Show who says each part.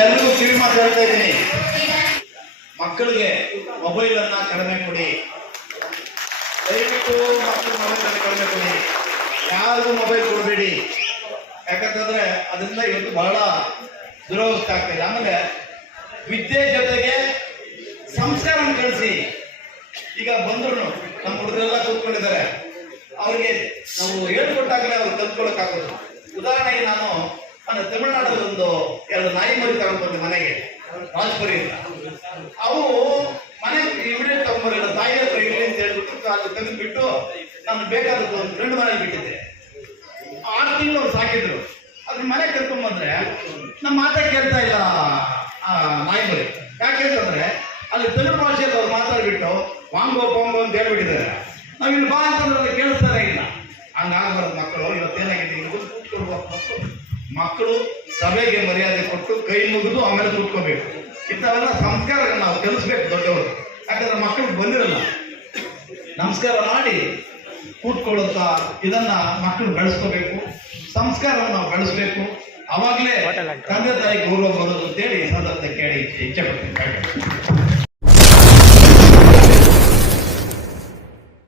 Speaker 1: ನಿಮ್ಮೆಲ್ಲರಿಗೂ ಕಿವಿ ಮಾತು ಹೇಳ್ತಾ ಇದ್ದೀನಿ. ಮಕ್ಕಳಿಗೆ ಮೊಬೈಲ್ ಅನ್ನ ಕಡಿಮೆ ಕೊಡಿ. ದಯವಿಟ್ಟು ಮಕ್ಕಳು ಮೊಬೈಲ್ ಅನ್ನು ಕಡಿಮೆ ಕೊಡಿ. ಯಾರಿಗೂ ಮೊಬೈಲ್ ಕೊಡಬೇಡಿ. ಯಾಕಂತಂದ್ರೆ ಅದರಿಂದ ಇವತ್ತು ಬಹಳ ದುರವಸ್ಥೆ ಆಗ್ತಿದೆ. ಆಮೇಲೆ ವಿದ್ಯೆ ಜೊತೆಗೆ ಸಂಸ್ಕಾರವನ್ನು ಕಳಿಸಿ. ಈಗ ಬಂದ್ರು ನಮ್ಮ ಹುಡುಗರೆಲ್ಲ ಕೂತ್ಕೊಂಡಿದ್ದಾರೆ. ಅವ್ರಿಗೆ ನಾವು ಹೇಳ್ಕೊಟ್ಟಾಗಲೇ ಅವ್ರು ಕಲ್ತ್ಕೊಳಕ್ಕಾಗೋದು ಉದಾಹರಣೆಗೆ ನಾನು ಎರಡು ನಾಯಿ ಮರಿ ತಗೊಂಡು ಬಂದೆ ಮನೆಗೆ. ರಾಜ್ಪುರಿ ಅಂತ ಅವು ಮನೆ ಇಮಿಡಿಯೇಟ್ ತಗೊಂಬರಲಿಲ್ಲ ತಾಯಿ ಹತ್ರ ಇರಲಿ ಅಂತ ಹೇಳ್ಬಿಟ್ಟು ಅಲ್ಲಿ ತೆಗೆದ್ಬಿಟ್ಟು ನಾನು ಬೇಕಾದ ಒಂದು ಫ್ರೆಂಡ್ ಮನೆಯಲ್ಲಿ ಬಿಟ್ಟಿದ್ದೆ. ಆರು ತಿಂಗಳು ಅವ್ರು ಸಾಕಿದ್ರು. ಅದ್ರ ಮನೆ ಕರ್ಕೊಂಡ್ಬಂದ್ರೆ ನಮ್ಮ ಮಾತಾ ಕೇಳ್ತಾ ಇಲ್ಲ, ಆ, ನಾಯಿ ಮರಿ. ಯಾಕೆ ಅಂತಂದ್ರೆ ಅಲ್ಲಿ ತೆಲುಗು ಭಾಷೆಯಲ್ಲಿ ಅವ್ರು ಮಾತಾಡ್ಬಿಟ್ಟು ವಾಂಗೋ ಪೊಂಗೋ ಅಂತ ಹೇಳ್ಬಿಟ್ಟಿದ್ದಾರೆ. ನಾವು ಇಲ್ಲಿ ಬಾ ಅಂತಂದ್ರೆ ಕೇಳಿಸ್ತಾನೆ ಇಲ್ಲ. ಹಂಗಾಗ್ಬಾರ್ದು ಮಕ್ಕಳು, ಇವತ್ತೇನಾಗಿದೆ? ಮಕ್ಕಳು. ಮಕ್ಕಳು ಸಭೆಗೆ ಮರ್ಯಾದೆ ಕೊಟ್ಟು ಕೈ ಮುಗಿದು ಆಮೇಲೆ ಕೂತ್ಕೋಬೇಕು. ಇಂಥವೆಲ್ಲ ಸಂಸ್ಕಾರ ನಾವು ಕಲಿಸ್ಬೇಕು ದೊಡ್ಡವರು. ಯಾಕಂದ್ರೆ ಮಕ್ಕಳು ಬಂದಿರಲ್ಲ. ನಮಸ್ಕಾರ ಮಾಡಿ ಕೂತ್ಕೊಳ್ಳುತ್ತ ಇದನ್ನ ಮಕ್ಕಳು ಬೆಳೆಸ್ಕೋಬೇಕು. ಸಂಸ್ಕಾರವನ್ನು ನಾವು ಬೆಳೆಸ್ಬೇಕು. ಅವಾಗಲೇ ತಂದೆ ತಾಯಿ ಗೌರವ ಬರೋದು ಅಂತೇಳಿ ಸಂದರ್ಭ ಕೇಳಿ ಇಚ್ಛೆ ಪಡ್ತೀನಿ.